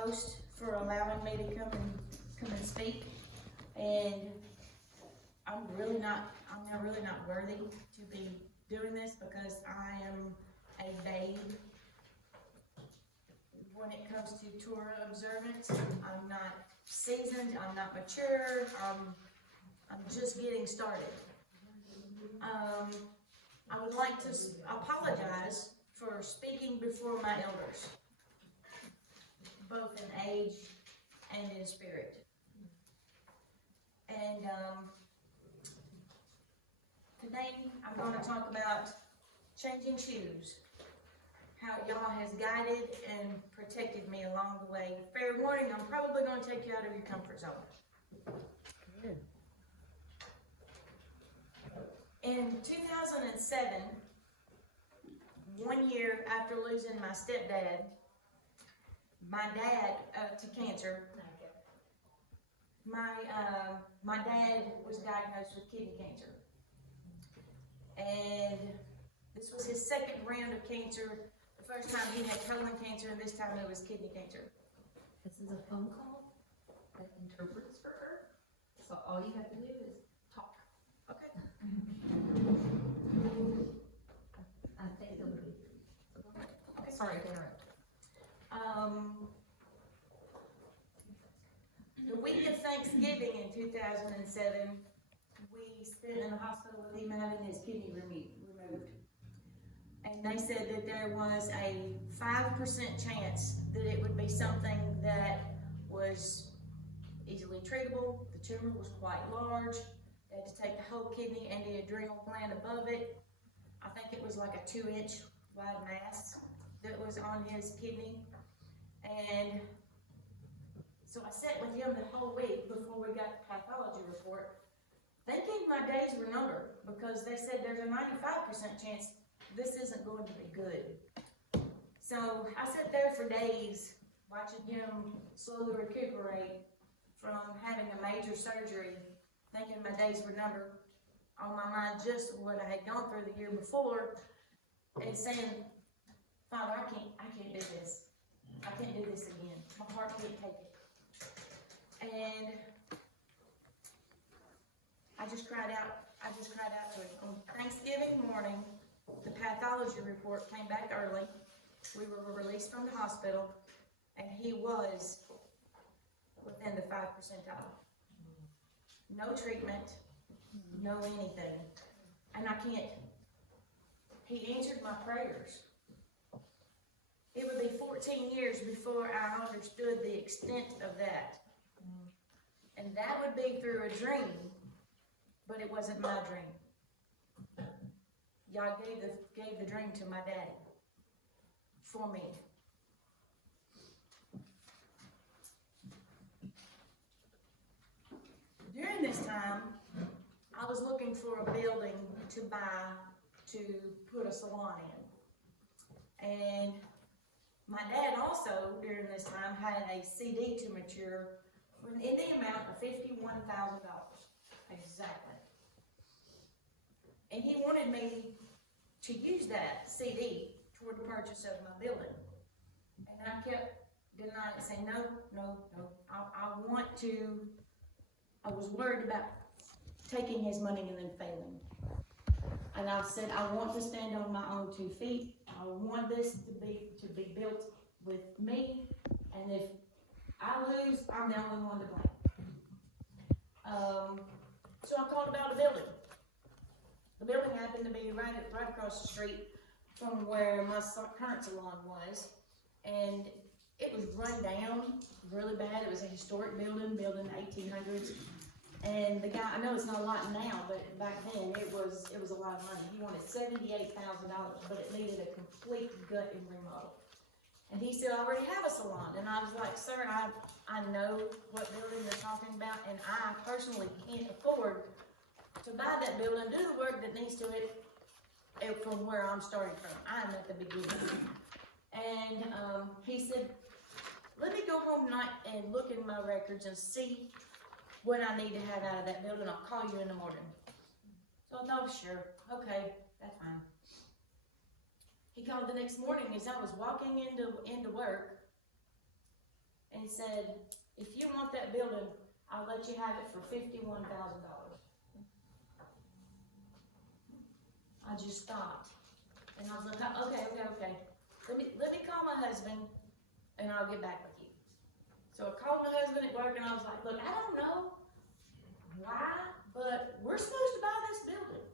host for allowing me to come and speak. And I'm really not worthy to be doing this because I am a babe when it comes to Torah observance. I'm not seasoned, I'm not mature, I'm just getting started. I would like to apologize for speaking before my elders, both in age and in spirit. And today I'm going to talk about changing shoes, how y'all has guided and protected me along the way. Fair warning, I'm probably going to take you out of your comfort zone. Good. In 2007, 1 year after losing my stepdad, my dad to cancer, my dad was diagnosed with kidney cancer. And this was his second round of cancer. The first time he had colon cancer, and this time it was kidney cancer. This is a phone call that interprets for her. So all you have to do is talk. Okay. I think they'll be. Okay. Sorry to interrupt. The week of Thanksgiving in 2007, we spent in the hospital with him having his kidney removed. And they said that there was a 5% chance that it would be something that was easily treatable. The tumor was quite large. They had to take the whole kidney and the adrenal gland above it. I think it was like a 2-inch wide mass that was on his kidney. And so I sat with him the whole week before we got the pathology report, thinking my days were numbered because they said there's a 95% chance this isn't going to be good. So I sat there for days watching him slowly recuperate from having a major surgery, thinking my days were numbered. On my mind, just what I had gone through the year before, and saying, Father, I can't do this. I can't do this again. My heart can't take it. And I just cried out to him. On Thanksgiving morning, the pathology report came back early. We were released from the hospital, and he was within the 5 percentile. No treatment, no anything. And he answered my prayers. It would be 14 years before I understood the extent of that. And that would be through a dream, but it wasn't my dream. God gave the dream to my daddy for me. During this time, I was looking for a building to buy to put a salon in. And my dad also, during this time, had a CD to mature in the amount of $51,000. Exactly. And he wanted me to use that CD toward the purchase of my building. And I kept denying it, saying, no. I was worried about taking his money and then failing. And I said, I want to stand on my own 2 feet. I want this to be built with me. And if I lose, I'm the only one to blame. So I called about a building. The building happened to be right across the street from where my current salon was. And it was run down really bad. It was a historic building, built in the 1800s. And the guy, I know it's not a lot now, but back then it was a lot of money. He wanted $78,000, but it needed a complete gut and remodel. And he said, I already have a salon. And I was like, sir, I know what building you're talking about, and I personally can't afford to buy that building, do the work that needs to it from where I'm starting from. I'm at the beginning. And he said, let me go home tonight and look in my records and see what I need to have out of that building. I'll call you in the morning. So I thought, sure, okay, that's fine. He called the next morning as I was walking into work, and he said, if you want that building, I'll let you have it for $51,000. I just stopped, and I was like, okay. Let me call my husband, and I'll get back with you. So I called my husband at work, and I was like, look, I don't know why, but we're supposed to buy this building.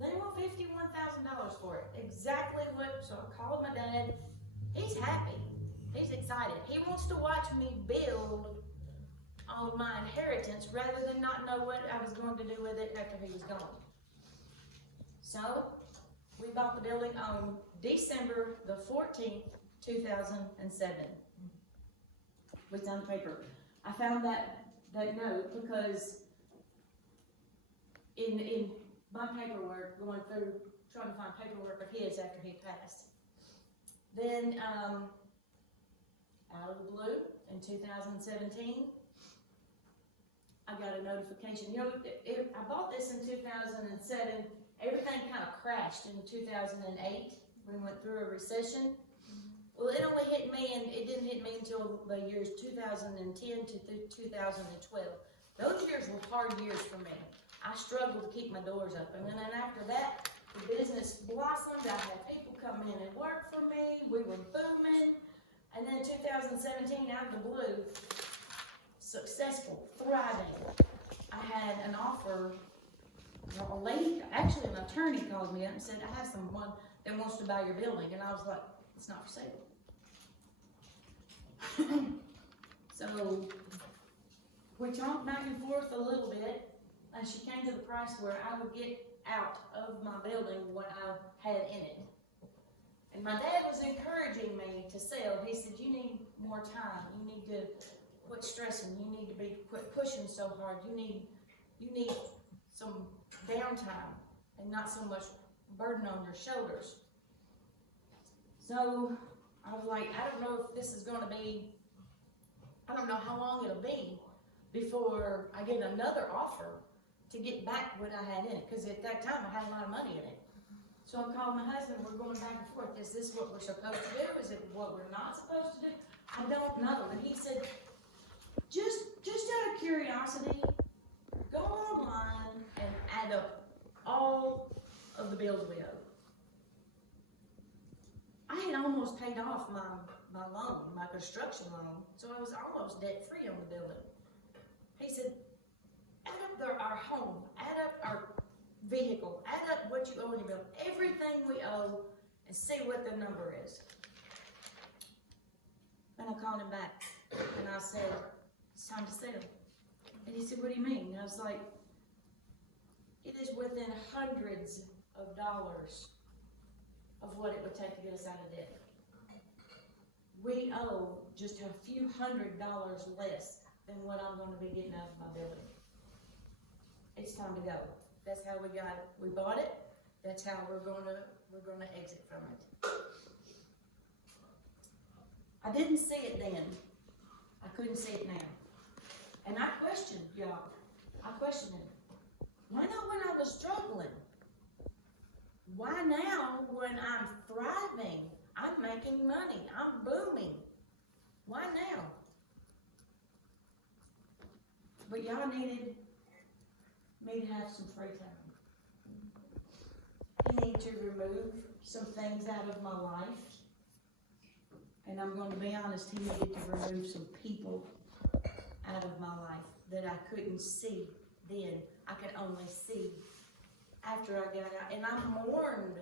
They want $51,000 for it. Exactly what, so I called my dad. He's happy. He's excited. He wants to watch me build on my inheritance rather than not know what I was going to do with it after he was gone. So, we bought the building on December the 14th, 2007. We signed the paper. I found that note because in my paperwork, going through, trying to find paperwork of his after he passed. Then, out of the blue, in 2017, I got a notification. You know, I bought this in 2007. Everything kind of crashed in 2008. We went through a recession. Well, it only hit me, and it didn't hit me until the years 2010 to 2012. Those years were hard years for me. I struggled to keep my doors open, and then after that, the business blossomed. I had people come in and work for me. We were booming. And then 2017, out of the blue, successful, thriving. I had an offer. A lady, actually an attorney called me up and said, I have someone that wants to buy your building. And I was like, it's not for sale. So we talked back and forth a little bit, and she came to the price where I would get out of my building what I had in it. And my dad was encouraging me to sell. He said, you need more time. You need to quit stressing. You need to quit pushing so hard. You need some downtime and not so much burden on your shoulders. So I was like, I don't know if this is going to be, I don't know how long it'll be before I get another offer to get back what I had in it. Because at that time I had a lot of money in it. So I called my husband. We're going back and forth. Is this what we're supposed to do? Is it what we're not supposed to do? I don't know. And he said, just out of curiosity, go online and add up all of the bills we owe. I had almost paid off my loan, my construction loan, so I was almost debt-free on the building. He said, add up our home, add up our vehicle, add up what you owe in your bill, everything we owe, and see what the number is. And I called him back, and I said, it's time to sell. And he said, what do you mean? And I was like, it is within hundreds of dollars of what it would take to get us out of debt. We owe just a few $100s less than what I'm going to be getting out of my building. It's time to go. That's how we got it. We bought it. That's how we're going to exit from it. I didn't see it then. I couldn't see it now. And I questioned y'all. I questioned it. Why not when I was struggling? Why now when I'm thriving, I'm making money, I'm booming? Why now? But y'all needed me to have some free time. I need to remove some things out of my life. And I'm going to be honest, he needed to remove some people out of my life that I couldn't see then. I could only see after I got out. And I mourned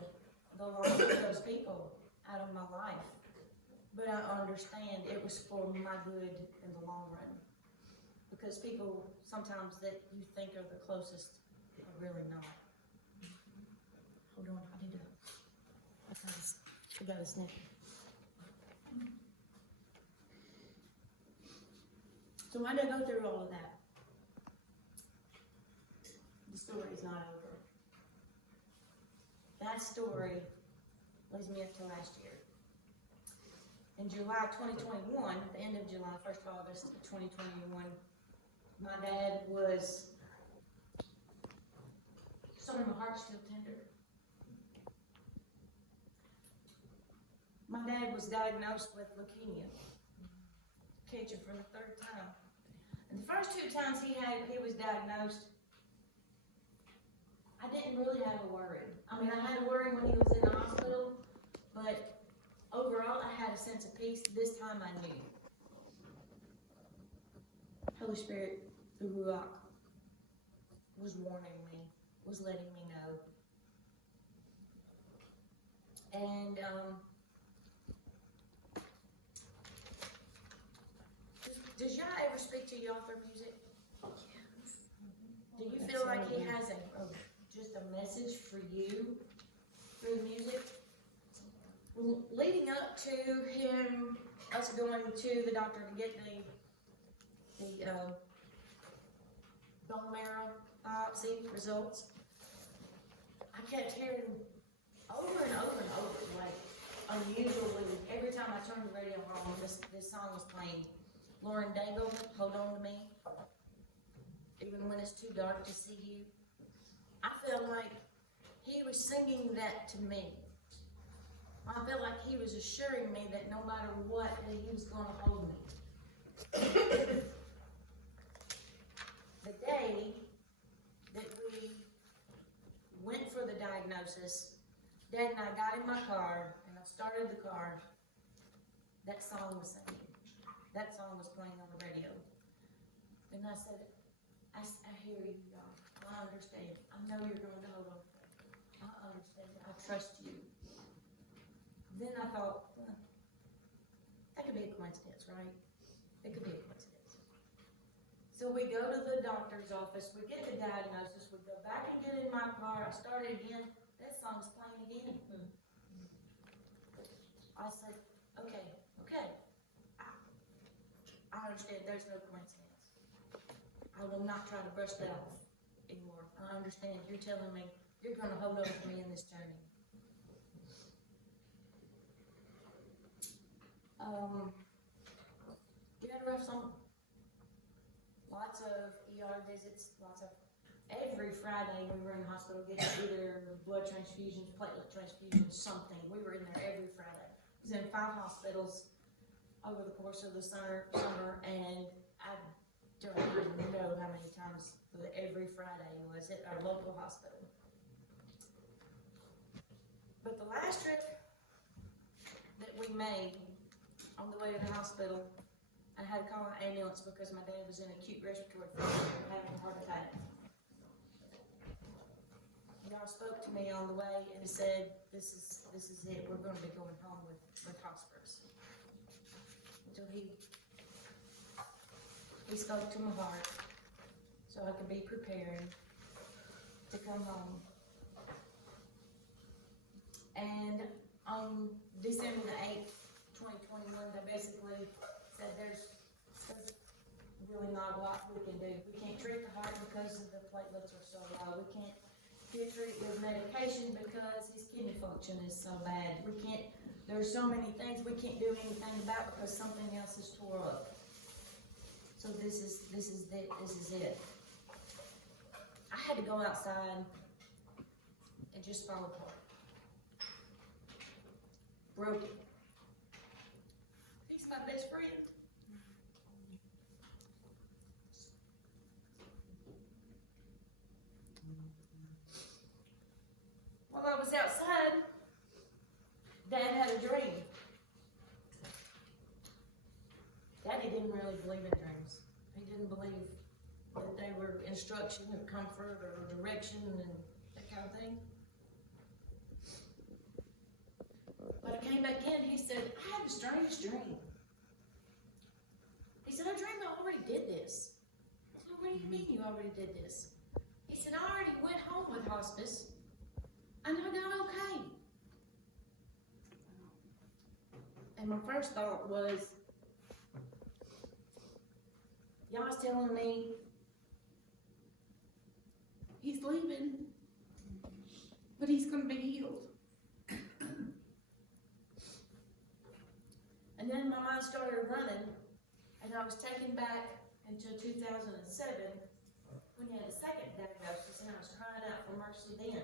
the loss of those people out of my life. But I understand it was for my good in the long run. Because people sometimes that you think are the closest are really not. Hold on, I got a sniff. So why did I go through all of that? The story is not over. That story leads me up to last year. In July 2021, at the end of July, 1st of August 2021, my dad was, sorry, my heart's still tender. My dad was diagnosed with leukemia. catch it for the third time. And the first two times he was diagnosed, I didn't really have a worry. I mean, I had a worry when he was in the hospital, but overall, I had a sense of peace. This time I knew. Holy Spirit, the Ruach, was warning me, was letting me know. And, does y'all ever speak to y'all through music? Yes. Do you feel like he has just a message for you through music? Well, leading up to us going to the doctor to get the bone marrow biopsy results, I kept hearing over and over and over, like unusually, every time I turned the radio on, this song was playing. Lauren Daigle, Hold On to Me. Even when it's too dark to see you. I felt like he was singing that to me. I felt like he was assuring me that no matter what, that he was going to hold me. The day that we went for the diagnosis, Dad and I got in my car, and I started the car, that song was singing. That song was playing on the radio. And I said, I hear you, God. I understand. I know you're going to hold on to me. I understand. I trust you. Then I thought, that could be a coincidence, right? It could be a coincidence. So we go to the doctor's office, we get the diagnosis, we go back and get in my car, I started again, that song's playing again. I said, okay. I understand there's no coincidence. I will not try to brush that off anymore. I understand you're telling me you're going to hold on to me in this journey. We had a rough summer. Lots of ER visits, every Friday we were in the hospital getting either blood transfusions, platelet transfusions, something. We were in there every Friday. I was in 5 hospitals over the course of the summer, and I don't even know how many times every Friday was at our local hospital. But the last trip that we made on the way to the hospital, I had to call an ambulance because my dad was in acute respiratory failure and having a heart attack. Y'all spoke to me on the way and said, this is it, we're going to be going home with hospice. Until he spoke to my heart so I could be prepared to come home. And on December the 8th, 2021, they basically said there's really not a lot we can do. We can't treat the heart because the platelets are so low. We can't treat with medication because his kidney function is so bad. There's so many things we can't do anything about because something else is tore up. So this is it. I had to go outside and just fall apart. Broken. He's my best friend. While I was outside, Dad had a dream. Daddy didn't really believe in dreams. He didn't believe that they were instruction or comfort or direction and that kind of thing. But I came back in, he said, I had a strange dream. He said, I dreamed I already did this. I said, what do you mean you already did this? He said, I already went home with hospice, and I got okay. And my first thought was, y'all's telling me he's leaving, but he's going to be healed. And then my mind started running, and I was taken back into 2007 when he had a second diagnosis, and I was crying out for mercy then.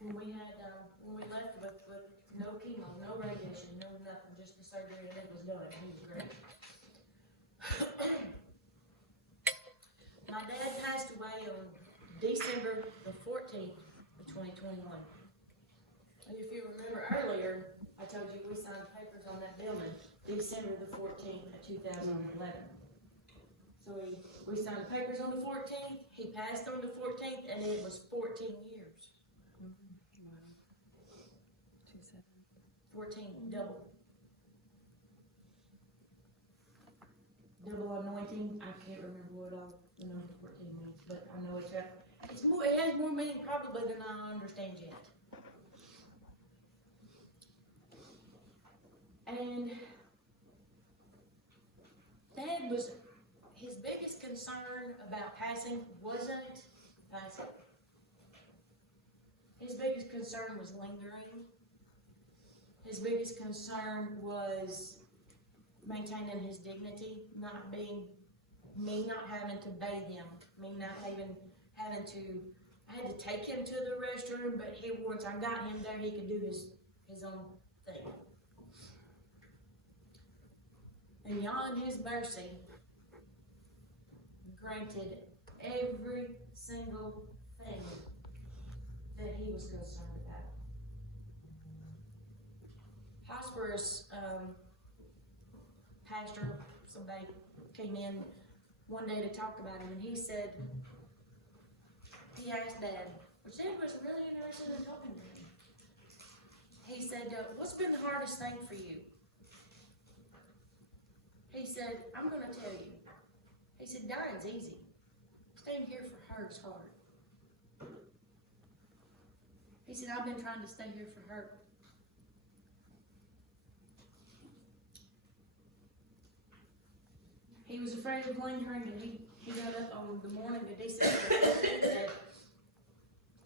And we had chemo, no radiation, no nothing, just the surgery, and it was done. He was great. My dad passed away on December the 14th of 2021. If you remember earlier, I told you we signed papers on that building December the 14th of 2011. So we signed papers on the 14th, he passed on the 14th, and it was 14 years. 14, double. Double anointing, I can't remember what all the number 14 means, but I know it's more, it has more meaning probably than I understand yet. And Dad was, his biggest concern about passing wasn't passing. His biggest concern was lingering. His biggest concern was maintaining his dignity, not being, me not having to bathe him, me not having to, I had to take him to the restroom, but once I got him there, he could do his own thing. And Yah in his mercy granted every single thing that he was concerned about. Hospice pastor, somebody came in one day to talk about him, and he said, he asked Dad, which Dad was really interested in talking to him. He said, what's been the hardest thing for you? He said, I'm gonna tell you. He said, dying's easy. Staying here for her is hard. He said, I've been trying to stay here for her. He was afraid of lingering, and he got up on the morning of December at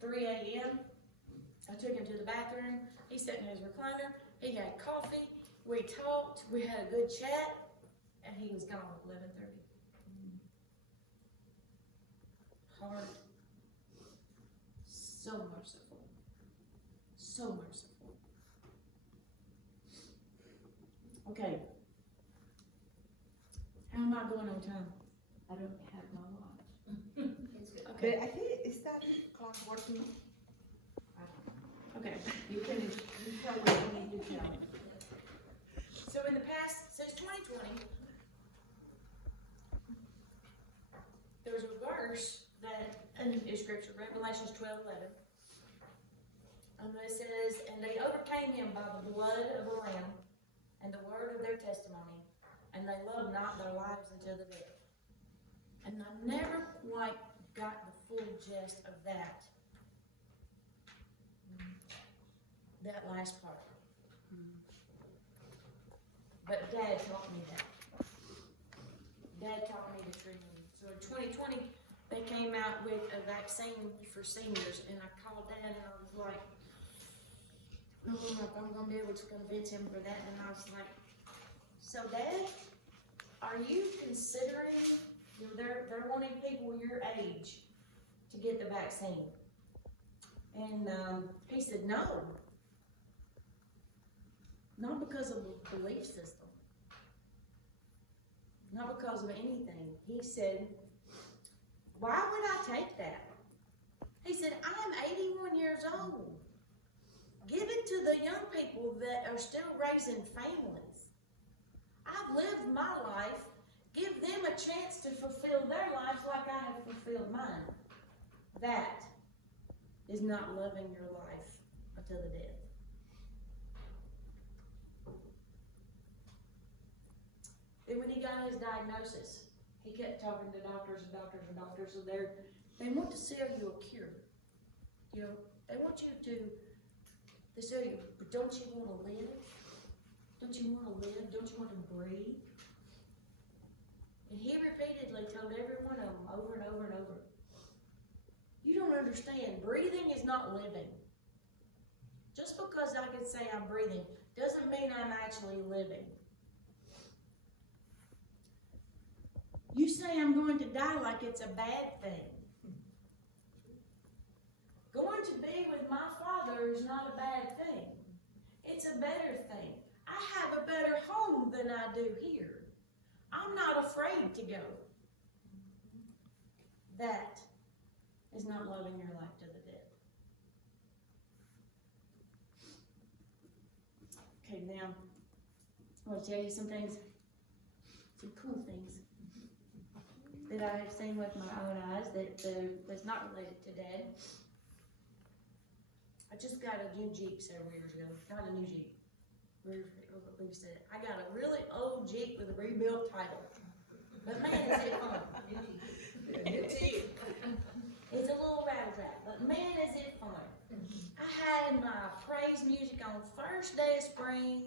3 a.m. I took him to the bathroom. He sat in his recliner. He had coffee. We talked. We had a good chat, and he was gone at 11:30. Hard. So merciful. So merciful. Okay. How am I going on time? I don't have my watch. It's good. Okay. But I think, is that clock working? Okay. You can, you tell me what you need to tell. So in the past, since 2020, there's a verse that in Scripture, Revelations 12:11, and it says, and they overcame him by the blood of the Lamb and the word of their testimony, and they loved not their lives unto the death. And I never quite got the full gist of that last part. But Dad taught me that. Dad taught me the true meaning. So in 2020, they came out with a vaccine for seniors, and I called Dad and I was like, I don't know if I'm gonna be able to convince him for that. And I was like, so Dad, are you considering, they're wanting people your age to get the vaccine? And he said, no. Not because of the belief system. Not because of anything. He said, why would I take that? He said, I'm 81 years old. Give it to the young people that are still raising families. I've lived my life. Give them a chance to fulfill their lives like I have fulfilled mine. That is not loving your life until the death. Then when he got his diagnosis, he kept talking to doctors and doctors and doctors, so they want to sell you a cure. You know, they want you to sell you, but don't you want to live? Don't you want to live? Don't you want to breathe? And he repeatedly told every one of them over and over and over, you don't understand, breathing is not living. Just because I can say I'm breathing doesn't mean I'm actually living. You say I'm going to die like it's a bad thing. Going to be with my Father is not a bad thing. It's a better thing. I have a better home than I do here. I'm not afraid to go. That is not loving your life to the death. Okay, now, I want to tell you some things, some cool things that I have seen with my own eyes that's not related to Dad. I just got a new Jeep several years ago. Not a new Jeep. We've said it. I got a really old Jeep with a rebuilt title. But man, is it fun. It's a little rattle trap, but man, is it fun. I had my praise music on first day of spring,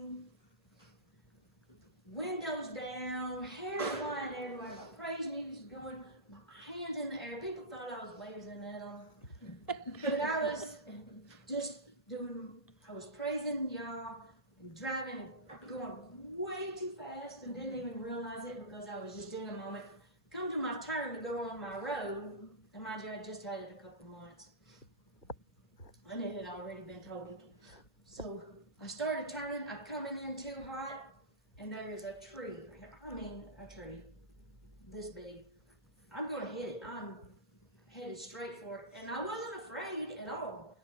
windows down, hair flying everywhere, my praise music going, my hands in the air. People thought I was waving at them. But I was just I was praising y'all and driving and going way too fast and didn't even realize it because I was just in a moment. Come to my turn to go on my road, and mind you, I just had it a couple months. And it had already been totaled. So I started turning, I'm coming in too hot, and there is a tree, a tree, this big. I'm gonna hit it, I'm headed straight for it, and I wasn't afraid at all.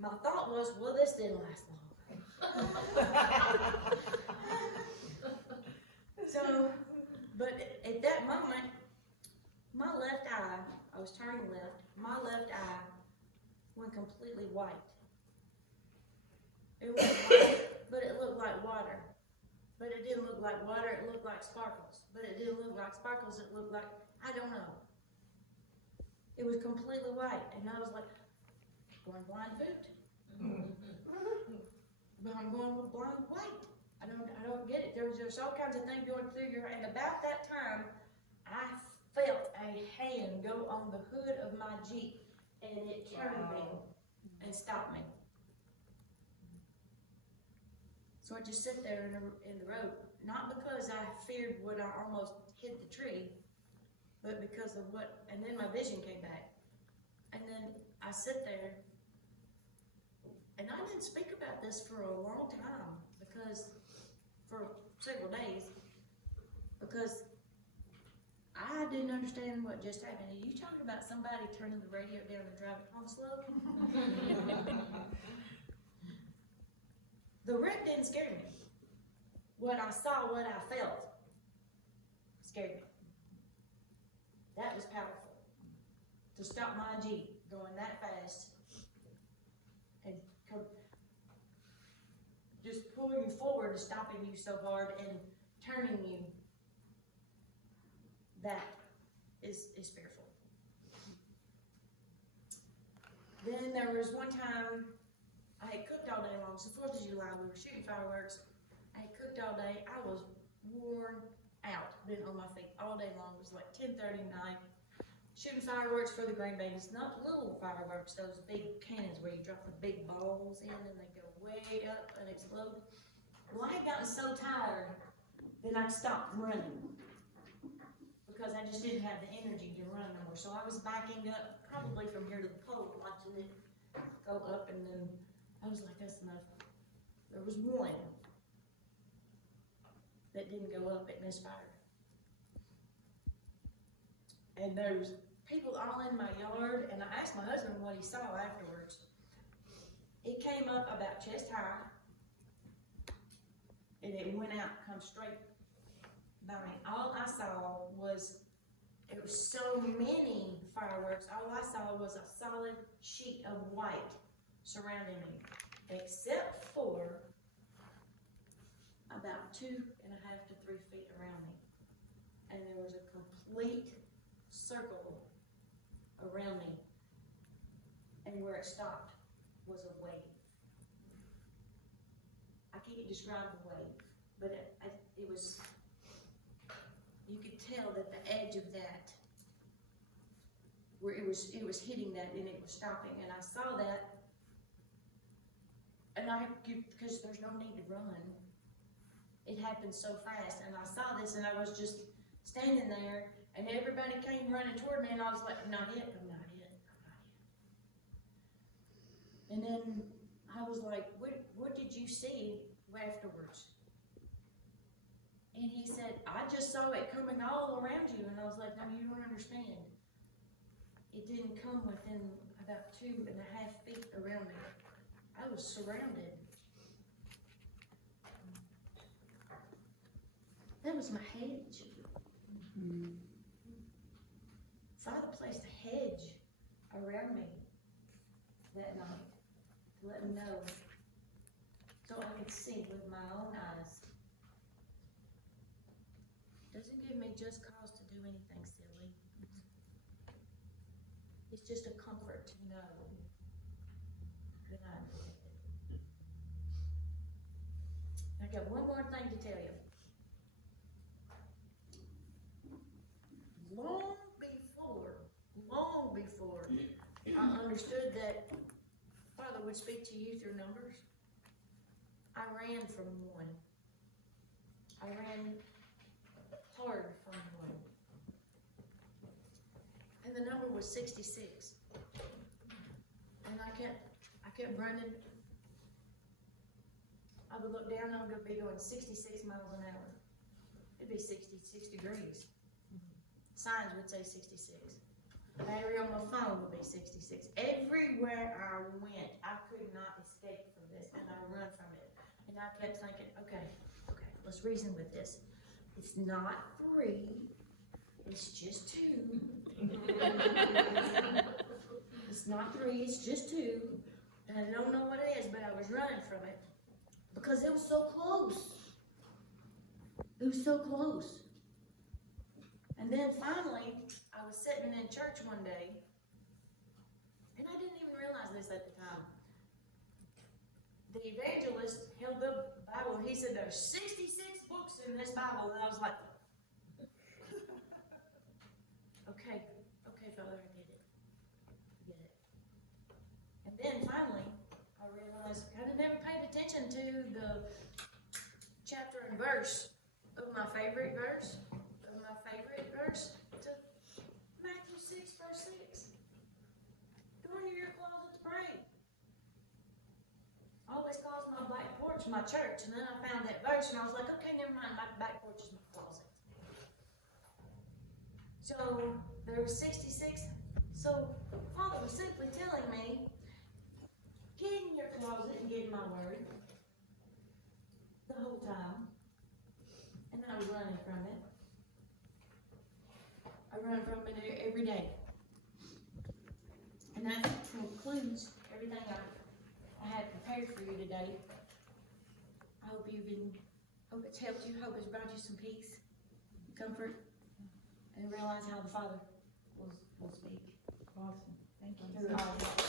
My thought was, well, this didn't last long. So, but at that moment, my left eye, I was turning left, my left eye went completely white. It was white, but it looked like water. But it didn't look like water, it looked like sparkles. But it didn't look like sparkles, it looked like, I don't know. It was completely white, and I was like, going blind food. But I'm going with blind white. I don't get it. There's all kinds of things going through your, and about that time, I felt a hand go on the hood of my Jeep, and it turned me and stopped me. So I just sit there in the road, not because I feared what I almost hit the tree, but because of what, and then my vision came back. And then I sit there, and I didn't speak about this for a long time, for several days, because I didn't understand what just happened. Are you talking about somebody turning the radio down and driving home slow? The wreck didn't scare me. What I saw, what I felt, scared me. That was powerful. To stop my Jeep going that fast and just pulling you forward and stopping you so hard and turning you, that is fearful. Then there was one time I had cooked all day long. So 4th of July, we were shooting fireworks. I had cooked all day. I was worn out, been on my feet all day long. It was like 10:30 at night. Shooting fireworks for the grandbabies, not little fireworks, those big cannons where you drop the big balls in and they go way up and explode. Well, I had gotten so tired that I stopped running because I just didn't have the energy to run no more. So I was backing up probably from here to the pole, watching it go up, and then I was like, that's enough. There was one that didn't go up, it misfired. And there was people all in my yard, and I asked my husband what he saw afterwards. It came up about chest high, and it went out, come straight by me. All I saw was, it was so many fireworks, all I saw was a solid sheet of white surrounding me, except for about 2.5 to 3 feet around me. And there was a complete circle around me, and where it stopped was a wave. I can't describe the wave, but it was, you could tell that the edge of that, where it was hitting that and it was stopping, and I saw that, and because there's no need to run, it happened so fast, and I saw this, and I was just standing there, and everybody came running toward me, and I was like, I'm not it, I'm not it, I'm not it. And then I was like, what did you see afterwards? And he said, I just saw it coming all around you. And I was like, no, you don't understand. It didn't come within about 2.5 feet around me. I was surrounded. That was my hedge. Father placed a hedge around me that night to let me know, so I could see with my own eyes. Doesn't give me just cause to do anything silly. It's just a comfort to know that I'm protected. I got one more thing to tell you. Long before I understood that Father would speak to you through numbers, I ran from one. I ran hard from one. And the number was 66. And I kept running. I would look down, I would be going 66 miles an hour. It'd be 66 degrees. Signs would say 66. Battery on my phone would be 66. Everywhere I went, I could not escape from this, and I run from it. And I kept thinking, okay, let's reason with this. It's not 3, it's just 2. It's not 3, it's just 2. And I don't know what it is, but I was running from it because it was so close. It was so close. And then finally, I was sitting in church one day, and I didn't even realize this at the time. The evangelist held up the Bible, and he said, there's 66 books in this Bible, and I was like, okay, Father, I get it. And then finally, I realized I had never paid attention to the chapter and verse of my favorite verse. To Matthew 6, verse 6. Go into your closet to pray. I always calls my back porch my church, and then I found that verse, and I was like, okay, never mind, my back porch is my closet. So there was 66. So Father was simply telling me, get in your closet and get in my word the whole time. And I was running from it. I run from it every day. And that concludes everything I had prepared for you today. I hope it's helped you, hope it's brought you some peace, comfort, and realize how the Father will speak. Awesome, thank you. Through all of that.